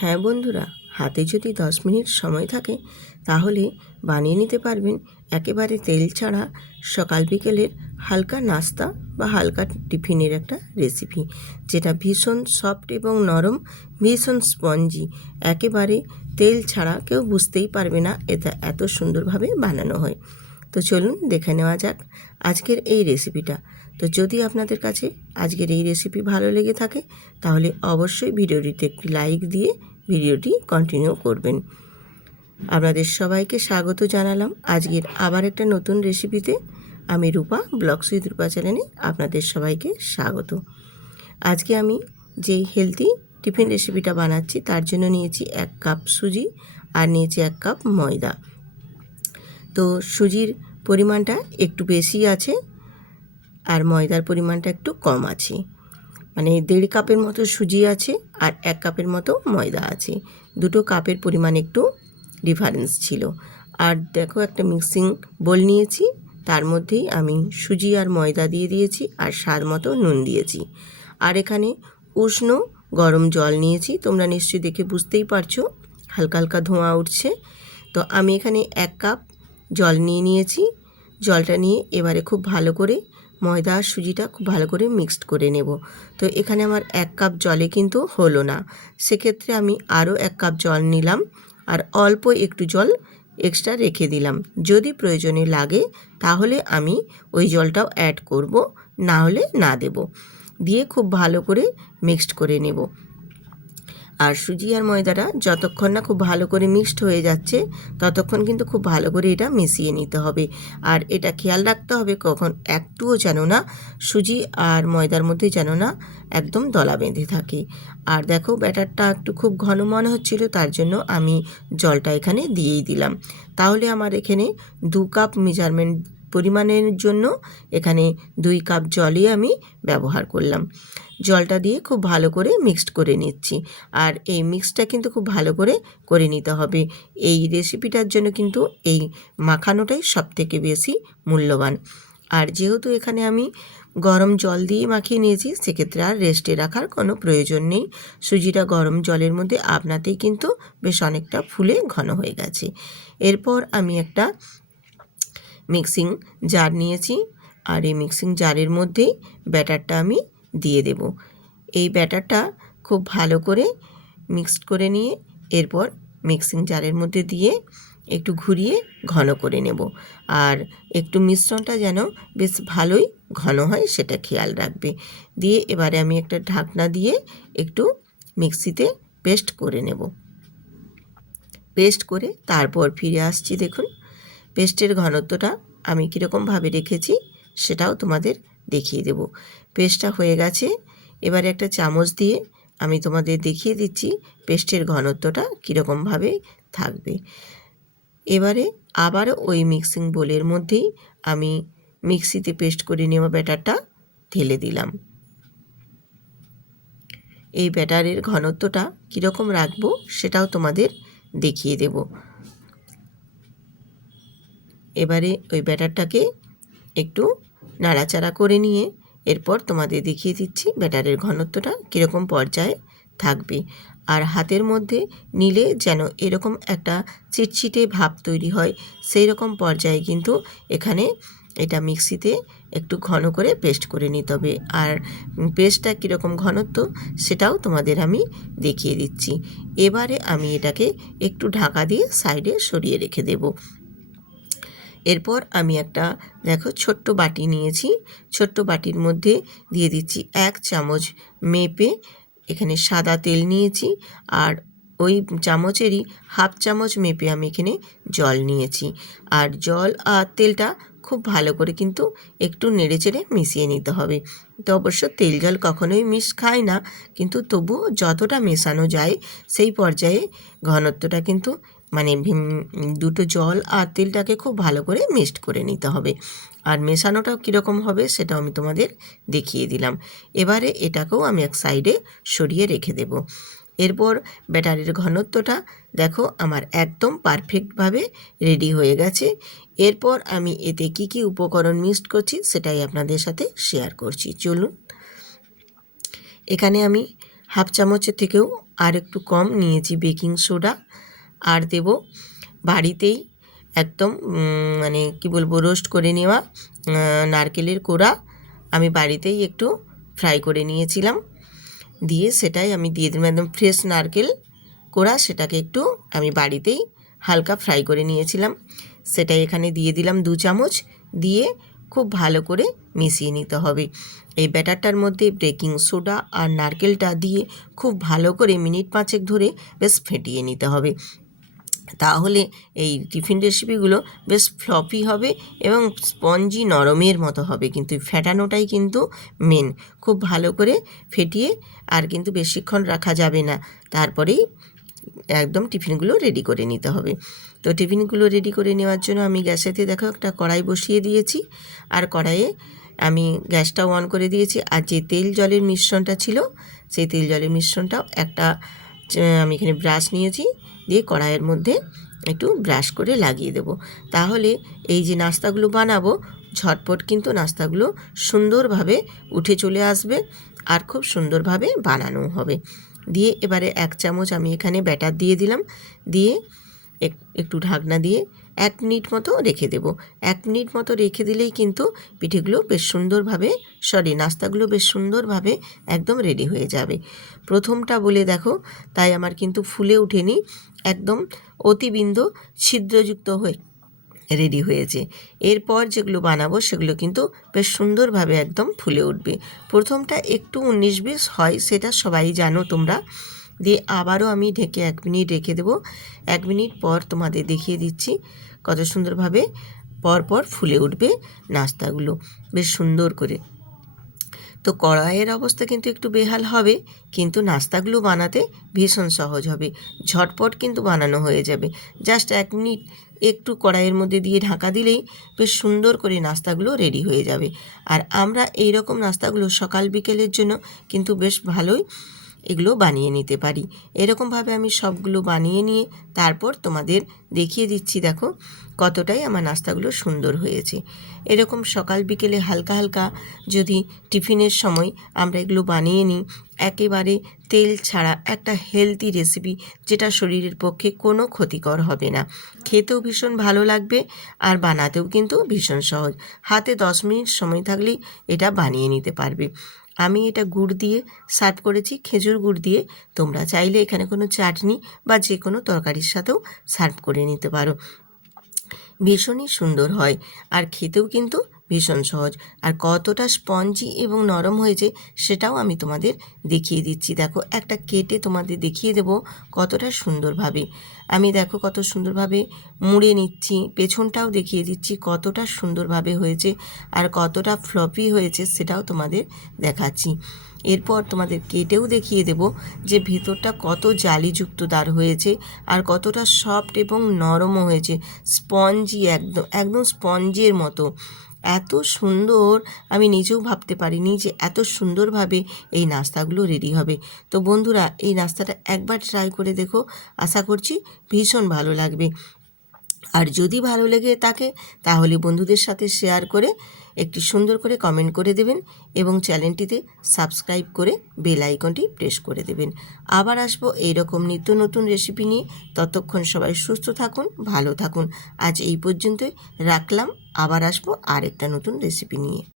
হ্যাঁ বন্ধুরা, হাতে যদি 10 মিনিট সময় থাকে তাহলে বানিয়ে নিতে পারবেন একেবারে তেল ছাড়া সকাল বিকেলের হালকা নাস্তা বা হালকা টিফিনের একটা রেসিপি, যেটা ভীষণ সফট এবং নরম, ভীষণ স্পঞ্জি, একেবারে তেল ছাড়া কেউ বুঝতেই পারবে না এটা এত সুন্দরভাবে বানানো হয়। তো চলুন দেখে নেওয়া যাক আজকের এই রেসিপিটা। তো যদি আপনাদের কাছে আজকের এই রেসিপি ভালো লেগে থাকে তাহলে অবশ্যই ভিডিওটিতে একটি লাইক দিয়ে ভিডিওটি কন্টিনিউ করবেন। আপনাদের সবাইকে স্বাগত জানালাম আজকের আবার একটা নতুন রেসিপিতে। আমি রূপা, ব্লগস উইথ রূপা চ্যানেলে আপনাদের সবাইকে স্বাগত। আজকে আমি যেই হেলদি টিফিন রেসিপিটা বানাচ্ছি তার জন্য নিয়েছি 1 কাপ সুজি আর নিয়েছি 1 কাপ ময়দা। তো সুজির পরিমাণটা একটু বেশি আছে আর ময়দার পরিমাণটা একটু কম আছে, মানে 1.5 কাপের মতো সুজি আছে আর 1 কাপের মতো ময়দা আছে। দুটো কাপের পরিমাণ একটু ডিফারেন্স ছিল। আর দেখো একটা মিক্সিং বোল নিয়েছি, তার মধ্যেই আমি সুজি আর ময়দা দিয়ে দিয়েছি আর স্বাদ মতো নুন দিয়েছি। আর এখানে উষ্ণ গরম জল নিয়েছি, তোমরা নিশ্চয়ই দেখে বুঝতেই পারছো হালকা হালকা ধোঁয়া উঠছে। তো আমি এখানে 1 কাপ জল নিয়েছি। জলটা নিয়ে এবারে খুব ভালো করে ময়দা আর সুজিটা খুব ভালো করে মিক্সড করে নেব। তো এখানে আমার 1 কাপ জলে কিন্তু হলো না, সেক্ষেত্রে আমি আরও 1 কাপ জল নিলাম আর অল্প একটু জল এক্সট্রা রেখে দিলাম। যদি প্রয়োজনে লাগে তাহলে আমি ওই জলটাও অ্যাড করব, না হলে না দেব। দিয়ে খুব ভালো করে মিক্সড করে নেব। আর সুজি আর ময়দাটা যতক্ষণ না খুব ভালো করে মিক্সড হয়ে যাচ্ছে ততক্ষণ কিন্তু খুব ভালো করে এটা মিশিয়ে নিতে হবে। আর এটা খেয়াল রাখতে হবে কখন একটুও যেন না সুজি আর ময়দার মধ্যে যেন না একদম দলা বেঁধে থাকে। আর দেখো ব্যাটারটা একটু খুব ঘন মনে হচ্ছিল, তার জন্য আমি জলটা এখানে দিয়েই দিলাম। তাহলে আমার এখানে 2 কাপ মেজারমেন্ট পরিমাণের জন্য এখানে 2 কাপ জলই আমি ব্যবহার করলাম। জলটা দিয়ে খুব ভালো করে মিক্সড করে নিচ্ছি। আর এই মিক্সটা কিন্তু খুব ভালো করে করে নিতে হবে। এই রেসিপিটার জন্য কিন্তু এই মাখানোটাই সবথেকে বেশি মূল্যবান। আর যেহেতু এখানে আমি গরম জল দিয়ে মাখিয়ে নিয়েছি, সেক্ষেত্রে আর রেস্টে রাখার কোনো প্রয়োজন নেই। সুজিটা গরম জলের মধ্যে আপনাতেই কিন্তু বেশ অনেকটা ফুলে ঘন হয়ে গেছে। এরপর আমি একটা মিক্সিং জার নিয়েছি আর এই মিক্সিং জারের মধ্যেই ব্যাটারটা আমি দিয়ে দেব। এই ব্যাটারটা খুব ভালো করে মিক্সড করে নিয়ে এরপর মিক্সিং জারের মধ্যে দিয়ে একটু ঘুরিয়ে ঘন করে নেব। আর একটু মিশ্রণটা যেন বেশ ভালোই ঘন হয় সেটা খেয়াল রাখবে। দিয়ে এবারে আমি একটা ঢাকনা দিয়ে একটু মিক্সিতে পেস্ট করে নেব। পেস্ট করে তারপর ফিরে আসছি। দেখুন পেস্টের ঘনত্বটা আমি কীরকমভাবে রেখেছি সেটাও তোমাদের দেখিয়ে দেব। পেস্টটা হয়ে গেছে, এবারে একটা চামচ দিয়ে আমি তোমাদের দেখিয়ে দিচ্ছি পেস্টের ঘনত্বটা কীরকমভাবে থাকবে। এবারে আবারও ওই মিক্সিং বোলের মধ্যেই আমি মিক্সিতে পেস্ট করে নেওয়া ব্যাটারটা ঢেলে দিলাম। এই ব্যাটারের ঘনত্বটা কীরকম রাখবো সেটাও তোমাদের দেখিয়ে দেব। এবারে ওই ব্যাটারটাকে একটু নাড়াচাড়া করে নিয়ে এরপর তোমাদের দেখিয়ে দিচ্ছি ব্যাটারের ঘনত্বটা কীরকম পর্যায়ে থাকবে। আর হাতের মধ্যে নিলে যেন এরকম একটা চিটচিটে ভাব তৈরি হয়, সেই রকম পর্যায়ে কিন্তু এখানে এটা মিক্সিতে একটু ঘন করে পেস্ট করে নিতে হবে। আর পেস্টটা কীরকম ঘনত্ব সেটাও তোমাদের আমি দেখিয়ে দিচ্ছি। এবারে আমি এটাকে একটু ঢাকা দিয়ে সাইডে সরিয়ে রেখে দেব। এরপর আমি একটা দেখো ছোট্ট বাটি নিয়েছি, ছোট্ট বাটির মধ্যে দিয়ে দিচ্ছি 1 চামচ মেপে এখানে সাদা তেল নিয়েছি আর ওই চামচেরই হাফ চামচ মেপে আমি এখানে জল নিয়েছি। আর জল আর তেলটা খুব ভালো করে কিন্তু একটু নেড়েচেড়ে মিশিয়ে নিতে হবে। তো অবশ্য তেল জল কখনোই মিশ খায় না, কিন্তু তবুও যতটা মেশানো যায় সেই পর্যায়ে ঘনত্বটা কিন্তু মানে দুটো জল আর তেলটাকে খুব ভালো করে মিক্সড করে নিতে হবে। আর মেশানোটাও কীরকম হবে সেটাও আমি তোমাদের দেখিয়ে দিলাম। এবারে এটাকেও আমি এক সাইডে সরিয়ে রেখে দেব। এরপর ব্যাটারের ঘনত্বটা দেখো আমার একদম পারফেক্টভাবে রেডি হয়ে গেছে। এরপর আমি এতে কি কি উপকরণ মিক্সড করছি সেটাই আপনাদের সাথে শেয়ার করছি। চলুন, এখানে আমি হাফ চামচের থেকেও আর একটু কম নিয়েছি বেকিং সোডা, আর দেব বাড়িতেই একদম মানে কি বলবো রোস্ট করে নেওয়া নারকেলের কোড়া। আমি বাড়িতেই একটু ফ্রাই করে নিয়েছিলাম, দিয়ে সেটাই আমি দিয়ে দিলাম। একদম ফ্রেশ নারকেল কোড়া, সেটাকে একটু আমি বাড়িতেই হালকা ফ্রাই করে নিয়েছিলাম, সেটাই এখানে দিয়ে দিলাম 2 চামচ। দিয়ে খুব ভালো করে মিশিয়ে নিতে হবে। এই ব্যাটারটার মধ্যে বেকিং সোডা আর নারকেলটা দিয়ে খুব ভালো করে মিনিট 5 ধরে বেশ ফেটিয়ে নিতে হবে। তাহলে এই টিফিন রেসিপিগুলো বেশ ফ্লফি হবে এবং স্পঞ্জি নরমের মতো হবে। কিন্তু ফেটানোটাই কিন্তু মেন। খুব ভালো করে ফেটিয়ে আর কিন্তু বেশিক্ষণ রাখা যাবে না, তারপরেই একদম টিফিনগুলো রেডি করে নিতে হবে। তো টিফিনগুলো রেডি করে নেওয়ার জন্য আমি গ্যাসেতে দেখো একটা কড়াই বসিয়ে দিয়েছি, আর কড়াইয়ে আমি গ্যাসটাও অন করে দিয়েছি। আর যে তেল জলের মিশ্রণটা ছিল, সেই তেল জলের মিশ্রণটাও একটা আমি এখানে ব্রাশ নিয়েছি, দিয়ে কড়াইয়ের মধ্যে একটু ব্রাশ করে লাগিয়ে দেব। তাহলে এই যে নাস্তাগুলো বানাবো ঝটপট কিন্তু নাস্তাগুলো সুন্দরভাবে উঠে চলে আসবে আর খুব সুন্দরভাবে বানানো হবে। দিয়ে এবারে 1 চামচ আমি এখানে ব্যাটার দিয়ে দিলাম, দিয়ে একটু ঢাকনা দিয়ে 1 মিনিট মতো রেখে দেব। 1 মিনিট মতো রেখে দিলেই কিন্তু পিঠেগুলো বেশ সুন্দরভাবে নাস্তাগুলো বেশ সুন্দরভাবে একদম রেডি হয়ে যাবে। প্রথমটা বলে দেখো, তাই আমার কিন্তু ফুলে ওঠেনি, একদম অতিবিন্দু ছিদ্রযুক্ত হয়ে রেডি হয়েছে। এরপর যেগুলো বানাবো সেগুলো কিন্তু বেশ সুন্দরভাবে একদম ফুলে উঠবে। প্রথমটা একটু 19-20 হয়, সেটা সবাই জানো তোমরা। দিয়ে আবারও আমি ঢেকে 1 মিনিট রেখে দেবো। 1 মিনিট পর তোমাদের দেখিয়ে দিচ্ছি কত সুন্দরভাবে পরপর ফুলে উঠবে নাস্তাগুলো বেশ সুন্দর করে। তো কড়াইয়ের অবস্থা কিন্তু একটু বেহাল হবে, কিন্তু নাস্তাগুলো বানাতে ভীষণ সহজ হবে, ঝটপট কিন্তু বানানো হয়ে যাবে। জাস্ট 1 মিনিট একটু কড়াইয়ের মধ্যে দিয়ে ঢাকা দিলেই বেশ সুন্দর করে নাস্তাগুলো রেডি হয়ে যাবে। আর আমরা এই রকম নাস্তাগুলো সকাল বিকেলের জন্য কিন্তু বেশ ভালোই এগুলো বানিয়ে নিতে পারি। এরকমভাবে আমি সবগুলো বানিয়ে নিয়ে তারপর তোমাদের দেখিয়ে দিচ্ছি দেখো কতটাই আমার নাস্তাগুলো সুন্দর হয়েছে। এরকম সকাল বিকেলে হালকা হালকা যদি টিফিনের সময় আমরা এগুলো বানিয়ে নিই, একেবারে তেল ছাড়া একটা হেলদি রেসিপি, যেটা শরীরের পক্ষে কোনো ক্ষতিকর হবে না, খেতেও ভীষণ ভালো লাগবে আর বানাতেও কিন্তু ভীষণ সহজ। হাতে 10 মিনিট সময় থাকলেই এটা বানিয়ে নিতে পারবে। আমি এটা গুড় দিয়ে সার্ভ করেছি, খেজুর গুড় দিয়ে। তোমরা চাইলে এখানে কোনো চাটনি বা যে কোনো তরকারির সাথেও সার্ভ করে নিতে পারো। ভীষণই সুন্দর হয় আর খেতেও কিন্তু ভীষণ সহজ। আর কতটা স্পঞ্জি এবং নরম হয়েছে সেটাও আমি তোমাদের দেখিয়ে দিচ্ছি। দেখো একটা কেটে তোমাদের দেখিয়ে দেব কতটা সুন্দরভাবে। আমি দেখো কত সুন্দরভাবে মুড়ে নিচ্ছি, পেছনটাও দেখিয়ে দিচ্ছি কতটা সুন্দরভাবে হয়েছে আর কতটা ফ্লপি হয়েছে সেটাও তোমাদের দেখাচ্ছি। এরপর তোমাদের কেটেও দেখিয়ে দেব যে ভেতরটা কত জালিযুক্ত দার হয়েছে আর কতটা সফট এবং নরমও হয়েছে, স্পঞ্জি একদম একদম স্পঞ্জের মতো। এত সুন্দর আমি নিজেও ভাবতে পারিনি যে এত সুন্দরভাবে এই নাস্তাগুলো রেডি হবে। তো বন্ধুরা এই নাস্তাটা একবার ট্রাই করে দেখো, আশা করছি ভীষণ ভালো লাগবে। আর যদি ভালো লেগে থাকে তাহলে বন্ধুদের সাথে শেয়ার করে একটি সুন্দর করে কমেন্ট করে দেবেন এবং চ্যানেলটিতে সাবস্ক্রাইব করে বেল আইকনটি প্রেস করে দেবেন। আবার আসবো এইরকম নিত্য নতুন রেসিপি নিয়ে। ততক্ষণ সবাই সুস্থ থাকুন, ভালো থাকুন। আজ এই পর্যন্তই রাখলাম, আবার আসবো আরেকটা নতুন রেসিপি নিয়ে।